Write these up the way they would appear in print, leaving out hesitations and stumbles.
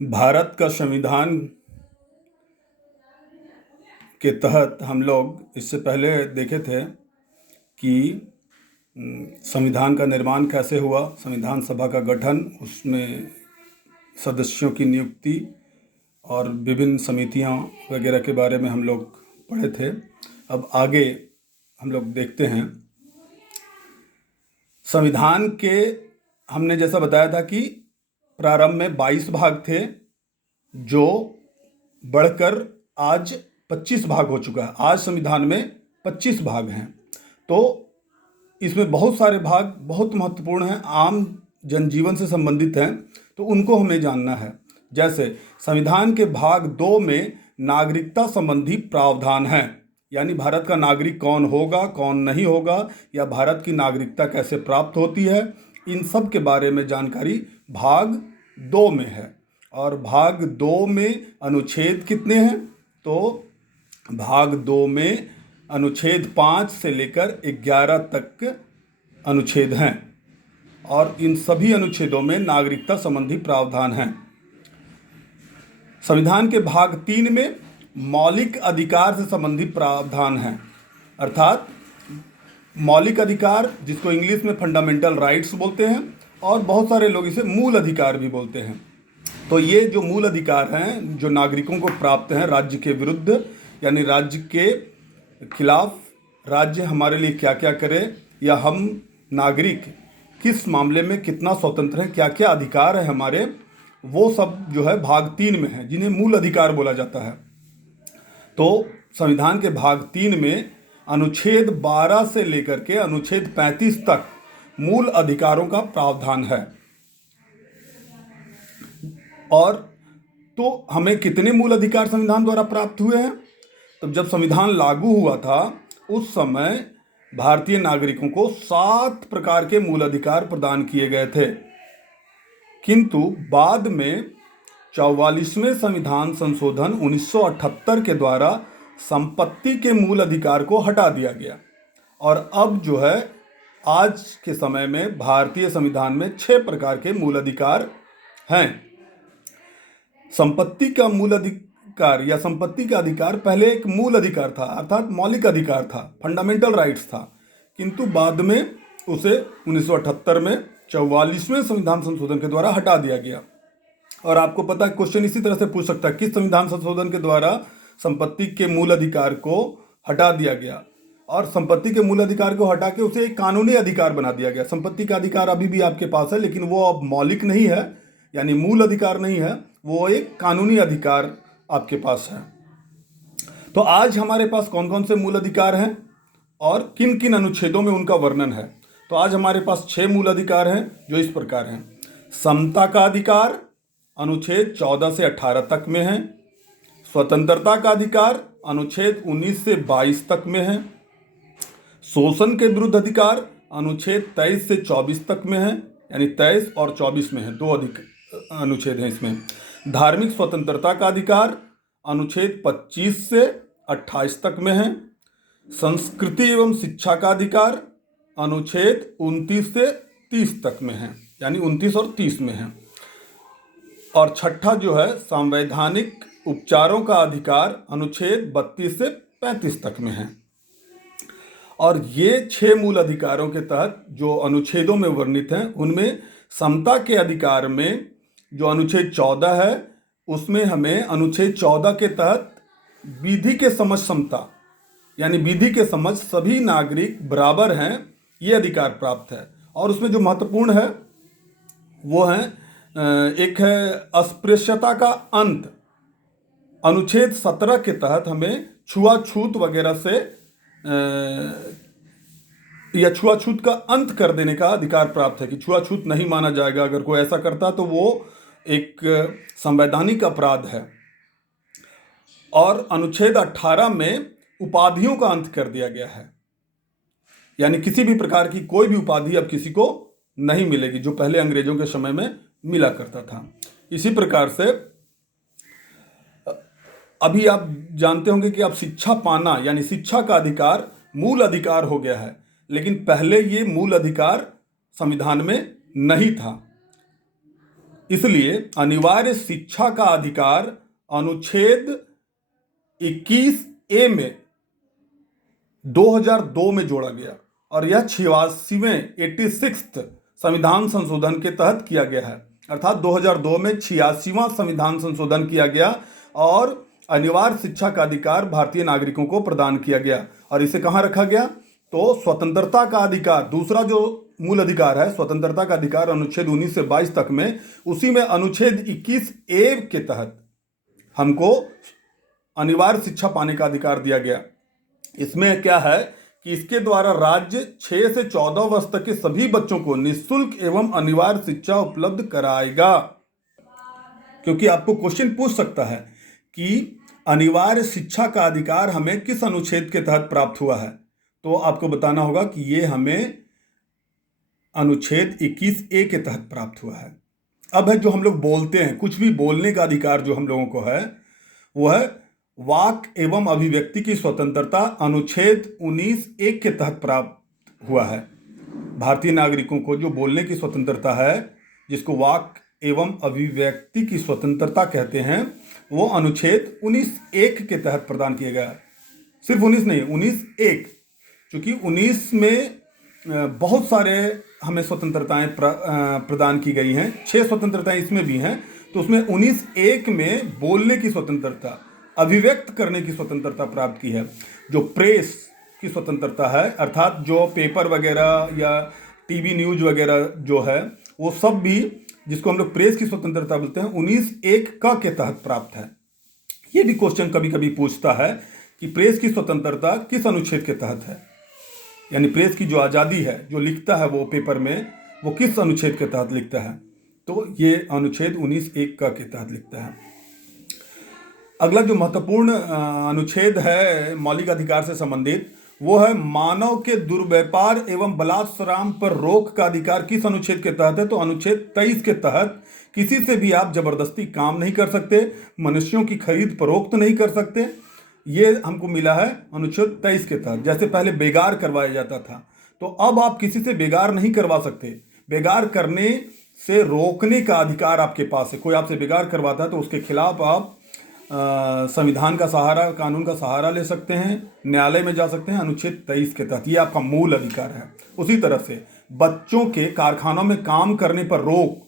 भारत का संविधान के तहत हम लोग इससे पहले देखे थे कि संविधान का निर्माण कैसे हुआ, संविधान सभा का गठन, उसमें सदस्यों की नियुक्ति और विभिन्न समितियां वगैरह के बारे में हम लोग पढ़े थे। अब आगे हम लोग देखते हैं। संविधान के हमने जैसा बताया था कि प्रारंभ में 22 भाग थे, जो बढ़कर आज 25 भाग हो चुका है। आज संविधान में 25 भाग हैं। तो इसमें बहुत सारे भाग बहुत महत्वपूर्ण हैं, आम जनजीवन से संबंधित हैं, तो उनको हमें जानना है। जैसे संविधान के भाग 2 में नागरिकता संबंधी प्रावधान हैं, यानी भारत का नागरिक कौन होगा, कौन नहीं होगा, या भारत की नागरिकता कैसे प्राप्त होती है, इन सब के बारे में जानकारी भाग 2 में है। और भाग 2 में अनुच्छेद कितने हैं? तो भाग 2 में अनुच्छेद 5 से लेकर 11 तक अनुच्छेद हैं, और इन सभी अनुच्छेदों में नागरिकता संबंधी प्रावधान हैं। संविधान के भाग 3 में मौलिक अधिकार से संबंधित प्रावधान हैं, अर्थात मौलिक अधिकार, जिसको इंग्लिश में फंडामेंटल राइट्स बोलते हैं, और बहुत सारे लोग इसे मूल अधिकार भी बोलते हैं। तो ये जो मूल अधिकार हैं जो नागरिकों को प्राप्त हैं राज्य के विरुद्ध, यानी राज्य के खिलाफ राज्य हमारे लिए क्या क्या करे, या हम नागरिक किस मामले में कितना स्वतंत्र हैं, क्या क्या अधिकार है हमारे, वो सब जो है भाग 3 में है, जिन्हें मूल अधिकार बोला जाता है। तो संविधान के भाग 3 में अनुच्छेद 12 से लेकर के अनुच्छेद 35 तक मूल अधिकारों का प्रावधान है। और तो हमें कितने मूल अधिकार संविधान द्वारा प्राप्त हुए हैं? तब जब संविधान लागू हुआ था उस समय भारतीय नागरिकों को 7 प्रकार के मूल अधिकार प्रदान किए गए थे, किंतु बाद में 44वें संविधान संशोधन 1978 के द्वारा संपत्ति के मूल अधिकार को हटा दिया गया। और अब जो है आज के समय में भारतीय संविधान में 6 प्रकार के मूल अधिकार हैं। संपत्ति का मूल अधिकार या संपत्ति का अधिकार पहले एक मूल अधिकार था, अर्थात मौलिक अधिकार था, फंडामेंटल राइट्स था, किंतु बाद में उसे 1978 में 44वें संविधान संशोधन के द्वारा हटा दिया गया। और आपको पता है, क्वेश्चन इसी तरह से पूछ सकता है, किस संविधान संशोधन के द्वारा संपत्ति के मूल अधिकार को हटा दिया गया? और संपत्ति के मूल अधिकार को हटा के उसे एक कानूनी अधिकार बना दिया गया। संपत्ति का अधिकार अभी भी आपके पास है, लेकिन वो अब मौलिक नहीं है, यानी मूल अधिकार नहीं है, वो एक कानूनी अधिकार आपके पास है। तो आज हमारे पास कौन कौन से मूल अधिकार हैं और किन किन अनुच्छेदों में उनका वर्णन है? तो आज हमारे पास 6 मूल अधिकार हैं, जो इस प्रकार हैं। समता का अधिकार अनुच्छेद 14 से 18 तक में है। स्वतंत्रता का अधिकार अनुच्छेद 19 से 22 तक में है। शोषण के विरुद्ध अधिकार अनुच्छेद 23 से 24 तक में है, यानी 23 और 24 में है, 2 अधिक अनुच्छेद हैं इसमें। धार्मिक स्वतंत्रता का अधिकार अनुच्छेद 25 से 28 तक में है। संस्कृति एवं शिक्षा का अधिकार अनुच्छेद 29 से 30 तक में है, यानी 29 और 30 में है। और छठा जो है संवैधानिक उपचारों का अधिकार अनुच्छेद 32 से 35 तक में है। और ये 6 मूल अधिकारों के तहत जो अनुच्छेदों में वर्णित हैं, उनमें समता के अधिकार में जो अनुच्छेद 14 है, उसमें हमें अनुच्छेद 14 के तहत विधि के समझ समता, यानी विधि के समझ सभी नागरिक बराबर हैं, ये अधिकार प्राप्त है। और उसमें जो महत्वपूर्ण है वो है, एक है अस्पृश्यता का अंत। अनुच्छेद 17 के तहत हमें छुआछूत वगैरह से या छुआछूत का अंत कर देने का अधिकार प्राप्त है, कि छुआछूत नहीं माना जाएगा। अगर कोई ऐसा करता तो वो एक संवैधानिक अपराध है। और अनुच्छेद 18 में उपाधियों का अंत कर दिया गया है, यानी किसी भी प्रकार की कोई भी उपाधि अब किसी को नहीं मिलेगी, जो पहले अंग्रेजों के समय में मिला करता था। इसी प्रकार से अभी आप जानते होंगे कि अब शिक्षा पाना, यानी शिक्षा का अधिकार मूल अधिकार हो गया है, लेकिन पहले ये मूल अधिकार संविधान में नहीं था। इसलिए अनिवार्य शिक्षा का अधिकार अनुच्छेद 21A में 2002 में जोड़ा गया और यह 86वें संविधान संशोधन के तहत किया गया है। अर्थात 2002 में 86वां संविधान संशोधन किया गया और अनिवार्य शिक्षा का अधिकार भारतीय नागरिकों को प्रदान किया गया। और इसे कहाँ रखा गया? तो स्वतंत्रता का अधिकार, दूसरा जो मूल अधिकार है स्वतंत्रता का अधिकार अनुच्छेद 19 से 22 तक में, उसी में अनुच्छेद 21A के तहत हमको अनिवार्य शिक्षा पाने का अधिकार दिया गया। इसमें क्या है कि इसके द्वारा राज्य 6 से 14 वर्ष तक के सभी बच्चों को निःशुल्क एवं अनिवार्य शिक्षा उपलब्ध कराएगा। क्योंकि आपको क्वेश्चन पूछ सकता है कि अनिवार्य शिक्षा का अधिकार हमें किस अनुच्छेद के तहत प्राप्त हुआ है, तो आपको बताना होगा कि ये हमें अनुच्छेद 21A के तहत प्राप्त हुआ है। अब है जो हम लोग बोलते हैं, कुछ भी बोलने का अधिकार जो हम लोगों को है वो है वाक एवं अभिव्यक्ति की स्वतंत्रता अनुच्छेद 19A के तहत प्राप्त हुआ है। भारतीय नागरिकों को जो बोलने की स्वतंत्रता है, जिसको वाक एवं अभिव्यक्ति की स्वतंत्रता कहते हैं, वो अनुच्छेद 19(1) के तहत प्रदान किया गया है। सिर्फ 19 नहीं, 19(1), क्योंकि 19 में बहुत सारे हमें स्वतंत्रताएं प्रदान की गई हैं, 6 स्वतंत्रताएं इसमें भी हैं। तो उसमें 19(1) में बोलने की स्वतंत्रता, अभिव्यक्त करने की स्वतंत्रता प्राप्त की है। जो प्रेस की स्वतंत्रता है, अर्थात जो पेपर वगैरह या टीवी न्यूज वगैरह जो है, वो सब भी जिसको हम लोग प्रेस की स्वतंत्रता बोलते हैं, 19(1) के तहत प्राप्त है। ये भी क्वेश्चन कभी कभी पूछता है कि प्रेस की स्वतंत्रता किस अनुच्छेद के तहत है, यानी प्रेस की जो आज़ादी है, जो लिखता है वो पेपर में, वो किस अनुच्छेद के तहत लिखता है, तो ये अनुच्छेद 19(1) के तहत लिखता है। अगला जो महत्वपूर्ण अनुच्छेद है मौलिक अधिकार से संबंधित, वो है मानव के दुर्व्यापार एवं बलात्संग पर रोक का अधिकार किस अनुच्छेद के तहत है, तो अनुच्छेद 23 के तहत किसी से भी आप जबरदस्ती काम नहीं कर सकते, मनुष्यों की खरीद फरोख्त नहीं कर सकते। ये हमको मिला है अनुच्छेद 23 के तहत। जैसे पहले बेगार करवाया जाता था, तो अब आप किसी से बेगार नहीं करवा सकते। बेगार करने से रोकने का अधिकार आपके पास है। कोई आपसे बेगार करवाता है तो उसके खिलाफ आप संविधान का सहारा, कानून का सहारा ले सकते हैं, न्यायालय में जा सकते हैं, अनुच्छेद 23 के तहत। ये आपका मूल अधिकार है। उसी तरह से बच्चों के कारखानों में काम करने पर रोक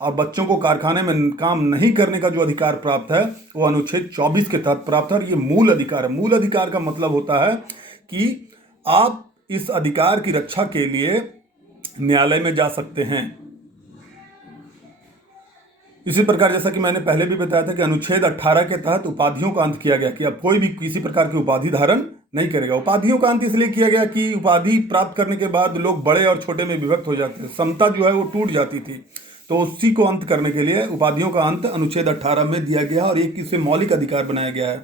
और बच्चों को कारखाने में काम नहीं करने का जो अधिकार प्राप्त है, वो अनुच्छेद 24 के तहत प्राप्त है। और ये मूल अधिकार है। मूल अधिकार का मतलब होता है कि आप इस अधिकार की रक्षा के लिए न्यायालय में जा सकते हैं। इसी प्रकार जैसा कि मैंने पहले भी बताया था कि अनुच्छेद 18 के तहत उपाधियों का अंत किया गया कि अब कोई भी किसी प्रकार की उपाधि धारण नहीं करेगा। उपाधियों का अंत इसलिए किया गया कि उपाधि प्राप्त करने के बाद लोग बड़े और छोटे में विभक्त हो जाते थे, समता जो है वो टूट जाती थी। तो उसी को अंत करने के लिए उपाधियों का अंत अनुच्छेद 18 में दिया गया और एक इसे मौलिक अधिकार बनाया गया है।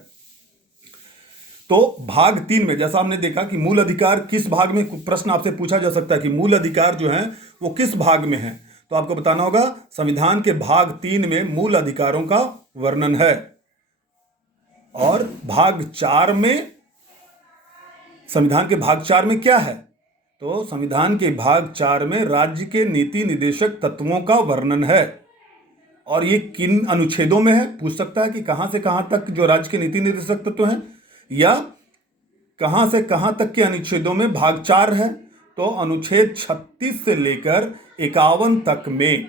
तो भाग 3 में जैसा हमने देखा कि मूल अधिकार किस भाग में, प्रश्न आपसे पूछा जा सकता है कि मूल अधिकार जो है वो किस भाग में है, तो आपको बताना होगा संविधान के भाग 3 में मूल अधिकारों का वर्णन है। और भाग 4 में, संविधान के भाग 4 में क्या है, तो संविधान के भाग 4 में राज्य के नीति निर्देशक तत्वों का वर्णन है। और ये किन अनुच्छेदों में है, पूछ सकता है कि कहां से कहां तक जो राज्य के नीति निर्देशक तत्व हैं, या कहां से कहां तक के अनुच्छेदों में भाग 4 है। तो अनुच्छेद 36 से लेकर 51 तक में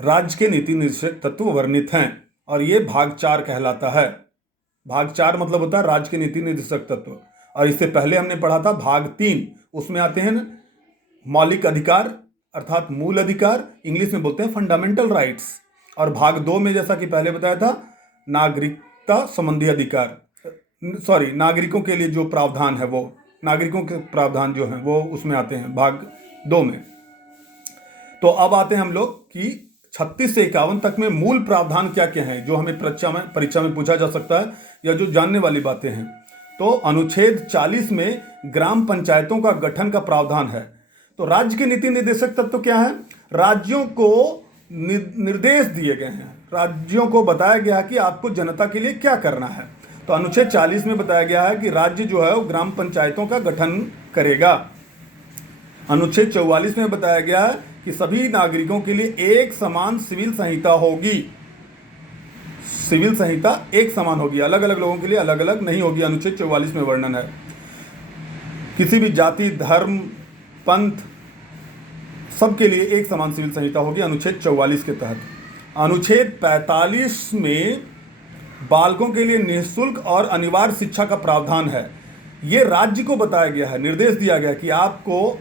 राज्य के नीति निर्देशक तत्व वर्णित हैं और ये भाग 4 कहलाता है। भाग 4 मतलब होता है राज्य के नीति निर्देशक तत्व। और इससे पहले हमने पढ़ा था भाग 3, उसमें आते हैं मौलिक अधिकार अर्थात मूल अधिकार, इंग्लिश में बोलते हैं फंडामेंटल राइट्स। और भाग 2 में जैसा कि पहले बताया था नागरिकता संबंधी अधिकार, नागरिकों के लिए जो प्रावधान है, वो नागरिकों के प्रावधान जो हैं वो उसमें आते हैं भाग 2 में। तो अब आते हैं हम लोग कि 36 से 51 तक में मूल प्रावधान क्या क्या हैं, जो हमें परीक्षा में पूछा जा सकता है या जो जानने वाली बातें हैं। तो अनुच्छेद 40 में ग्राम पंचायतों का गठन का प्रावधान है। तो राज्य के नीति निर्देशक तत्व क्या है, राज्यों को निर्देश दिए गए हैं, राज्यों को बताया गया है कि आपको जनता के लिए क्या करना है। तो अनुच्छेद 40 में बताया गया है कि राज्य जो है वो ग्राम पंचायतों का गठन करेगा। अनुच्छेद 44 में बताया गया है कि सभी नागरिकों के लिए एक समान सिविल संहिता होगी। सिविल संहिता एक समान होगी, अलग अलग लोगों के लिए अलग अलग नहीं होगी। अनुच्छेद 44 में वर्णन है। किसी भी जाति, धर्म, पंथ, सबके लिए एक समान सिविल संहिता होगी अनुच्छेद 44 के तहत। अनुच्छेद 45 में बालकों के लिए निःशुल्क और अनिवार्य शिक्षा का प्रावधान है। ये राज्य को बताया गया है, निर्देश दिया गया कि आपको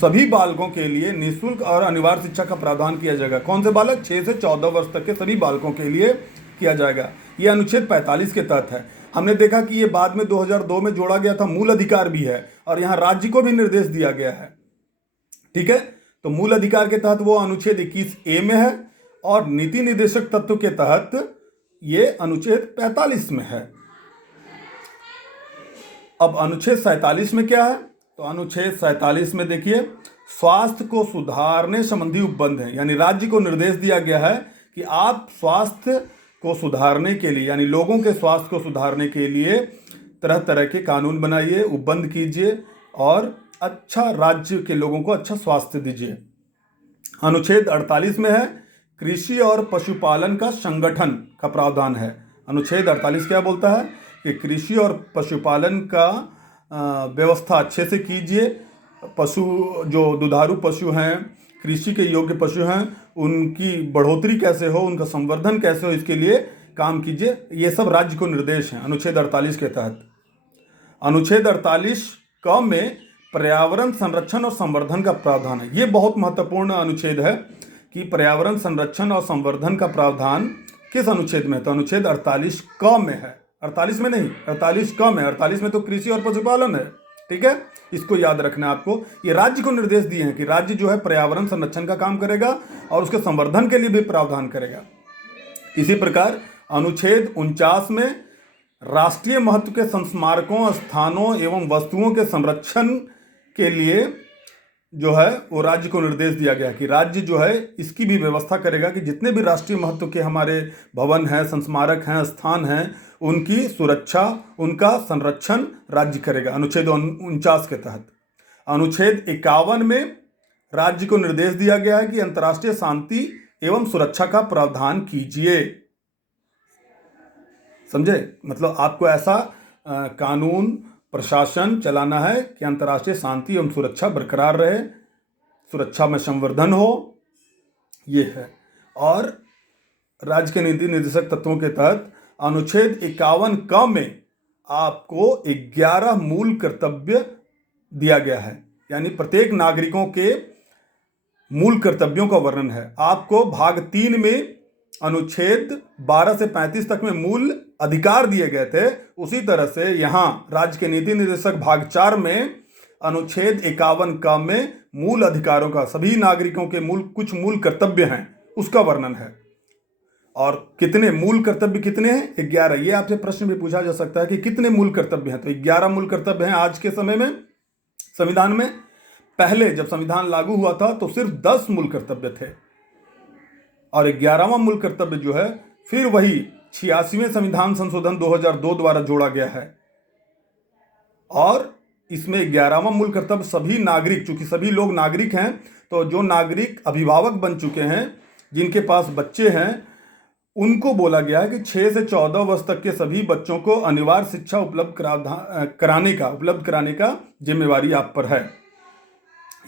सभी बालकों के लिए निःशुल्क और अनिवार्य शिक्षा का प्रावधान किया जाएगा। कौन से बालक? 6 से 14 वर्ष तक के सभी बालकों के लिए किया जाएगा। ये अनुच्छेद 45 के तहत है। हमने देखा कि ये बाद में 2002 में जोड़ा गया था, मूल अधिकार भी है और यहाँ राज्य को भी निर्देश दिया गया है। ठीक है, तो मूल अधिकार के तहत वो अनुच्छेद 21A में है और नीति निर्देशक तत्व के तहत ये अनुच्छेद 45 में है। अब अनुच्छेद 47 में क्या है? तो अनुच्छेद 47 में देखिए, स्वास्थ्य को सुधारने संबंधी उपबंध है। यानी राज्य को निर्देश दिया गया है कि आप स्वास्थ्य को सुधारने के लिए, यानी लोगों के स्वास्थ्य को सुधारने के लिए तरह तरह के कानून बनाइए, उपबंध कीजिए और अच्छा राज्य के लोगों को अच्छा स्वास्थ्य दीजिए। अनुच्छेद 48 में है, कृषि और पशुपालन का संगठन का प्रावधान है। अनुच्छेद 48 क्या बोलता है कि कृषि और पशुपालन का व्यवस्था अच्छे से कीजिए। पशु जो दुधारू पशु हैं, कृषि के योग्य पशु हैं, उनकी बढ़ोतरी कैसे हो, उनका संवर्धन कैसे हो, इसके लिए काम कीजिए। ये सब राज्य को निर्देश हैं अनुच्छेद 48 के तहत। अनुच्छेद 48 क में पर्यावरण संरक्षण और संवर्धन का प्रावधान है। ये बहुत महत्वपूर्ण अनुच्छेद है कि पर्यावरण संरक्षण और संवर्धन का प्रावधान किस अनुच्छेद में है? तो अनुच्छेद 48 क में है। 48 में नहीं, 48 क में। 48 में तो कृषि और पशुपालन है। ठीक है, इसको याद रखना है आपको। ये राज्य को निर्देश दिए हैं कि राज्य जो है पर्यावरण संरक्षण का काम करेगा और उसके संवर्धन के लिए भी प्रावधान करेगा। इसी प्रकार अनुच्छेद 49 में राष्ट्रीय महत्व के संस्मारकों, स्थानों एवं वस्तुओं के संरक्षण के लिए जो है वो राज्य को निर्देश दिया गया कि राज्य जो है इसकी भी व्यवस्था करेगा कि जितने भी राष्ट्रीय महत्व के हमारे भवन हैं, संस्मारक हैं, स्थान हैं, उनकी सुरक्षा, उनका संरक्षण राज्य करेगा अनुच्छेद 49 के तहत। अनुच्छेद 51 में राज्य को निर्देश दिया गया है कि अंतर्राष्ट्रीय शांति एवं सुरक्षा का प्रावधान कीजिए। समझे? मतलब आपको ऐसा कानून प्रशासन चलाना है कि अंतर्राष्ट्रीय शांति एवं सुरक्षा बरकरार रहे, सुरक्षा में संवर्धन हो, ये है। और राज्य के नीति निर्देशक तत्वों के तहत अनुच्छेद 51 क में आपको 11 मूल कर्तव्य दिया गया है। यानी प्रत्येक नागरिकों के मूल कर्तव्यों का वर्णन है। आपको भाग 3 में अनुच्छेद 12 से 35 तक में मूल अधिकार दिए गए थे, उसी तरह से यहाँ राज्य के नीति निर्देशक भाग 4 में अनुच्छेद 51 क में मूल अधिकारों का, सभी नागरिकों के कुछ मूल कर्तव्य हैं, उसका वर्णन है। और कितने मूल कर्तव्य कितने हैं? 11। ये आपसे प्रश्न भी पूछा जा सकता है कि कितने मूल कर्तव्य हैं? तो 11 मूल कर्तव्य हैं आज के समय में संविधान में। पहले जब संविधान लागू हुआ था तो सिर्फ 10 मूल कर्तव्य थे और 11वां मूल कर्तव्य जो है फिर वही 86वें संविधान संशोधन 2002 द्वारा जोड़ा गया है। और इसमें 11वां मूल कर्तव्य सभी नागरिक, चूंकि सभी लोग नागरिक हैं, तो जो नागरिक अभिभावक बन चुके हैं, जिनके पास बच्चे हैं, उनको बोला गया है कि 6 से 14 वर्ष तक के सभी बच्चों को अनिवार्य शिक्षा उपलब्ध कराने का जिम्मेवारी आप पर है।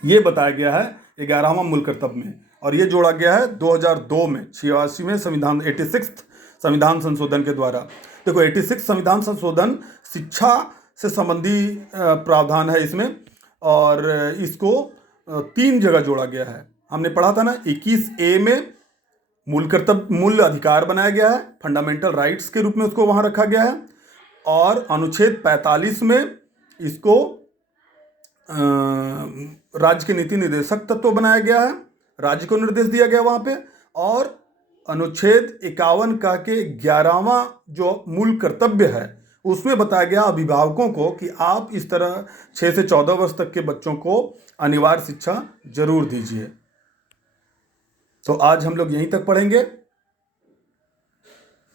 ये बताया गया है 11वां मूल कर्तव्य में और ये जोड़ा गया है 2002 में 86वें संविधान 86 संविधान संशोधन के द्वारा। देखो 86 संविधान संशोधन शिक्षा से संबंधी प्रावधान है इसमें और इसको 3 जगह जोड़ा गया है। हमने पढ़ा था ना, 21A में मूल अधिकार बनाया गया है, फंडामेंटल राइट्स के रूप में उसको वहां रखा गया है। और अनुच्छेद 45 में इसको राज्य के नीति निर्देशक तत्व बनाया गया है, राज्य को निर्देश दिया गया वहां पे। और अनुच्छेद 51 का के 11वां जो मूल कर्तव्य है उसमें बताया गया अभिभावकों को कि आप इस तरह 6 से 14 वर्ष तक के बच्चों को अनिवार्य शिक्षा जरूर दीजिए। तो आज हम लोग यहीं तक पढ़ेंगे।